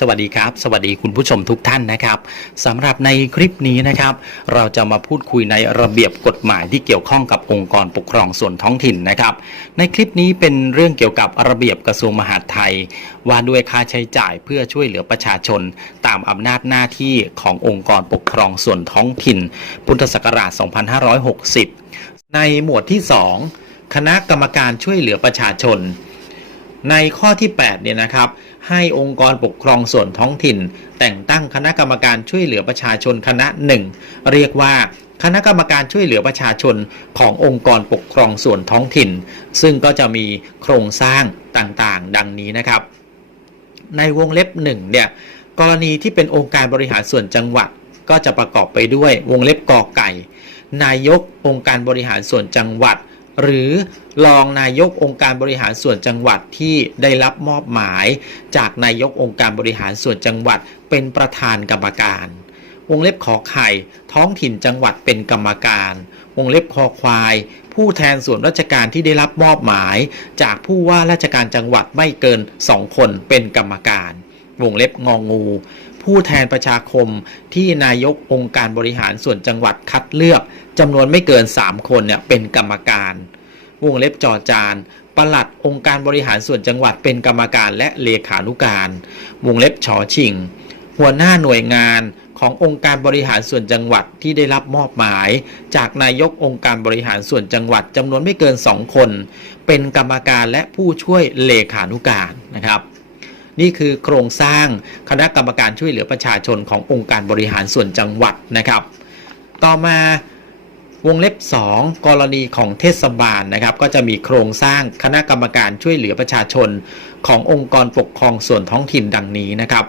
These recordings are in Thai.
สวัสดีครับ สวัสดีคุณผู้ชมทุกท่านนะครับสำหรับในคลิปนี้นะครับ เราจะมาพูดคุยในระเบียบกฎหมายที่เกี่ยวข้องกับองค์กรปกครองส่วนท้องถิ่นนะครับ ในคลิปนี้เป็นเรื่องเกี่ยวกับระเบียบกระทรวงมหาดไทย ว่าด้วยค่าใช้จ่ายเพื่อช่วยเหลือประชาชน ตามอำนาจหน้าที่ขององค์กรปกครองส่วนท้องถิ่น พุทธศักราช 2560 ในหมวดที่ 2 คณะกรรมการช่วยเหลือประชาชน ในข้อที่8เนี่ยนะครับ ให้องค์กรปกครองส่วนท้องถิ่น แต่งตั้งคณะกรรมการช่วยเหลือประชาชนคณะหนึ่งเรียกว่าคณะกรรมการช่วยเหลือประชาชนขององค์กรปกครองส่วนท้องถิ่น ซึ่งก็จะมีโครงสร้างต่างๆ ดังนี้นะครับ ในวงเล็บหนึ่งเนี่ยกรณีที่เป็นองค์การบริหารส่วนจังหวัด ก็จะประกอบไปด้วยวงเล็บกอไก่ นายกองค์การบริหารส่วนจังหวัด หรือรองนายกองค์การบริหารส่วนจังหวัดที่ได้รับมอบหมายจากนายกองค์การบริหารส่วนจังหวัดเป็นประธานกรรมการ วงเล็บขอไข่ ท้องถิ่นจังหวัดเป็นกรรมการ วงเล็บคอควาย ผู้แทนส่วนราชการที่ได้รับมอบหมาย จากผู้ว่าราชการจังหวัดไม่เกิน 2 คนเป็นกรรมการ วงเล็บงองู ผู้แทนประชาคมที่นายกองค์การบริหารส่วนจังหวัดคัดเลือกจำนวนไม่เกิน 3 คนเนี่ยเป็นกรรมการวงเล็บจอจานปลัดองค์การบริหารส่วนจังหวัดเป็นกรรมการและเลขานุการ วงเล็บชอชิง หัวหน้าหน่วยงานขององค์การบริหารส่วนจังหวัดที่ได้รับมอบหมาย จากนายกองค์การบริหารส่วนจังหวัดจำนวนไม่เกิน 2 คน เป็นกรรมการและผู้ช่วยเลขานุการนะครับ นี่คือโครงสร้างคณะกรรมการช่วยเหลือประชาชนขององค์การบริหารส่วนจังหวัดนะครับ ต่อมาวงเล็บ 2 กรณีของเทศบาลนะครับ ก็จะมีโครงสร้างคณะกรรมการช่วยเหลือประชาชน ขององค์กรปกครองส่วนท้องถิ่นดังนี้นะครับ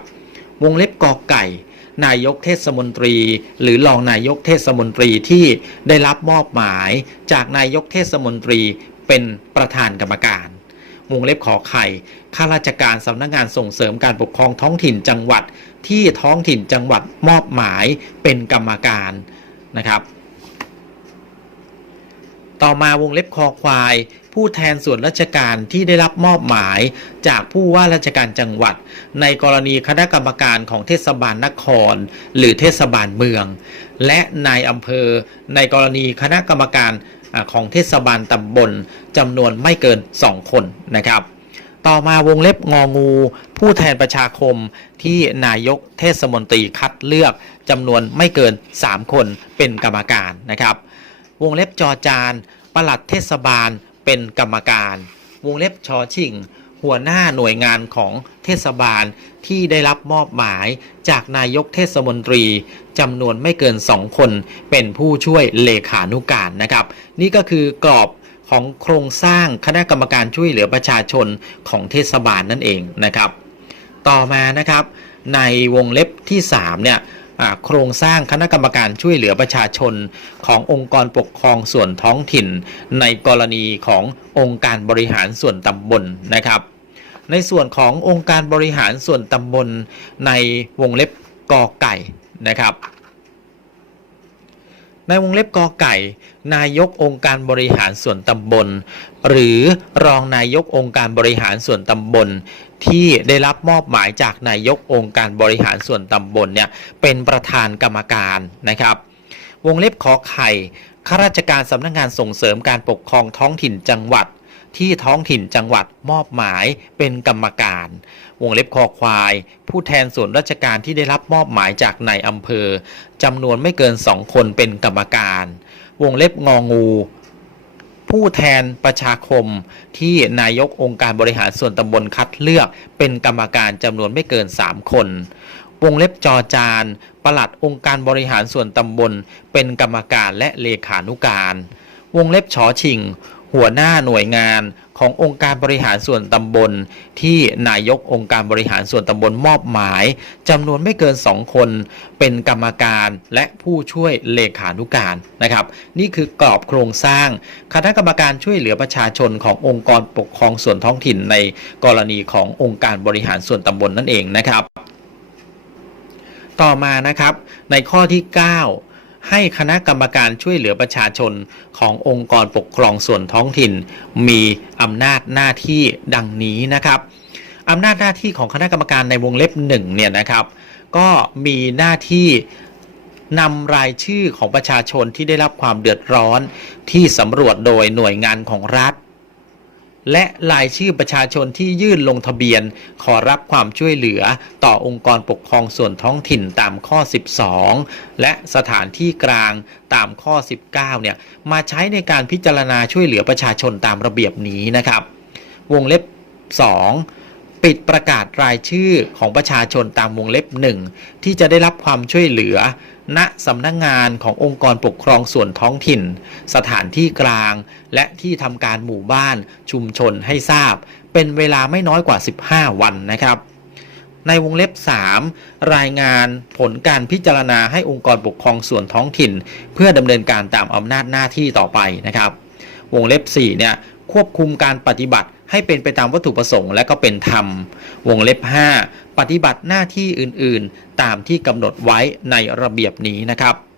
วงเล็บกอไก่ นายกเทศมนตรี หรือรองนายกเทศมนตรีที่ได้รับมอบหมาย จากนายกเทศมนตรีเป็นประธานกรรมการ วงเล็บขอไข่ข้าราชการสำนักงานส่งเสริมการปกครองท้องถิ่นจังหวัด ที่ท้องถิ่นจังหวัดมอบหมายเป็นกรรมการนะครับ ต่อมาวงเล็บคอควาย ผู้แทนส่วนราชการที่ได้รับมอบหมายจากผู้ว่าราชการจังหวัด ในกรณีคณะกรรมการของเทศบาลนคร หรือเทศบาลเมือง และนายอำเภอ ในกรณีคณะกรรมการ ของเทศบาลตำบลจำนวนไม่เกิน 2 คนนะครับ ต่อมาวงเล็บงองู ผู้แทนประชาคมที่นายกเทศมนตรีคัดเลือกจำนวนไม่เกิน 3 คนเป็นกรรมการนะครับ วงเล็บจอจานปลัดเทศบาลเป็นกรรมการ วงเล็บชอชิง หัวหน้าหน่วยงานของเทศบาลที่ได้รับมอบหมายจากนายกเทศมนตรีจำนวนไม่เกิน 2 คน เป็นผู้ช่วยเลขานุการนะครับ นี่ก็คือกรอบของโครงสร้างคณะกรรมการช่วยเหลือประชาชนของเทศบาลนั่นเองนะครับ ต่อมานะครับ ในวงเล็บที่ 3 เนี่ย โครงสร้างคณะกรรมการช่วยเหลือประชาชนขององค์กรปกครองส่วนท้องถิ่น ในกรณีขององค์การบริหารส่วนตำบลนะครับ ในส่วนขององค์การบริหารส่วนตำบลในวงเล็บกอไก่นะครับ ในวงเล็บกอไก่ นายกองค์การบริหารส่วนตำบล หรือรองนายกองค์การบริหารส่วนตำบล ที่ได้รับมอบหมายจากนายกองค์การบริหารส่วนตำบลเนี่ยเป็นประธานกรรมการนะครับ วงเล็บขอไข่ข้าราชการสำนักงานส่งเสริมการปกครองท้องถิ่นจังหวัด ที่ท้องถิ่นจังหวัดมอบหมายเป็นกรรมการ วงเล็บคอควาย ผู้แทนส่วนราชการที่ได้รับมอบหมายจากนายอำเภอจำนวนไม่เกิน2คนเป็นกรรมการ วงเล็บงองูผู้แทนประชาคมที่นายกองค์การบริหารส่วนตำบลคัดเลือกเป็นกรรมการจำนวนไม่เกิน 3 คน วงเล็บจอจานประหลัดองค์การบริหารส่วนตำบล เป็นกรรมการและเลขานุการ วงเล็บชอชิงหัวหน้าหน่วยงานขององค์การบริหารส่วนตำบล ที่นายกองค์การบริหารส่วนตำบลมอบหมายจำนวนไม่เกิน 2 คน เป็นกรรมการและผู้ช่วยเลขานุการนะครับ นี่คือกรอบโครงสร้าง คณะกรรมการช่วยเหลือประชาชนขององค์กรปกครองส่วนท้องถิ่นในกรณีขององค์การบริหารส่วนตำบลนั่นเองนะครับ ต่อมานะครับในข้อที่ 9 ให้คณะกรรมการช่วยเหลือประชาชนขององค์กรปกครองส่วนท้องถิ่น มีอำนาจหน้าที่ดังนี้นะครับอำนาจหน้าที่ของคณะกรรมการในวงเล็บหนึ่งเนี่ยนะครับ ก็มีหน้าที่นำรายชื่อของประชาชนที่ได้รับความเดือดร้อนที่สำรวจโดยหน่วยงานของรัฐ และรายชื่อประชาชนที่ยื่นลงทะเบียน ขอรับความช่วยเหลือต่อองค์กรปกครองส่วนท้องถิ่นตามข้อ 12 และสถานที่กลางตามข้อ 19 เนี่ย มาใช้ในการพิจารณาช่วยเหลือประชาชนตามระเบียบนี้นะครับ วงเล็บ 2 ปิดประกาศรายชื่อของประชาชนตามวงเล็บ1ที่จะได้รับความช่วยเหลือ ณสำนักงงานขององค์กรปกครองส่วนท้องถิ่น สถานที่กลาง และที่ทำการหมู่บ้านชุมชนให้ทราบ เป็นเวลาไม่น้อยกว่า 15 วันนะครับในวงเล็บ 3 รายงานผลการพิจารณาให้องค์กรปกครองส่วนท้องถิ่น เพื่อดำเนินการตามอำนาจหน้าที่ต่อไปนะครับ วงเล็บ4เนี่ย ควบคุมการปฏิบัติให้เป็นไปตามวัตถุประสงค์และก็เป็นธรรม วงเล็บ 5 ปฏิบัติหน้าที่อื่นๆ ตามที่กำหนดไว้ในระเบียบนี้นะครับ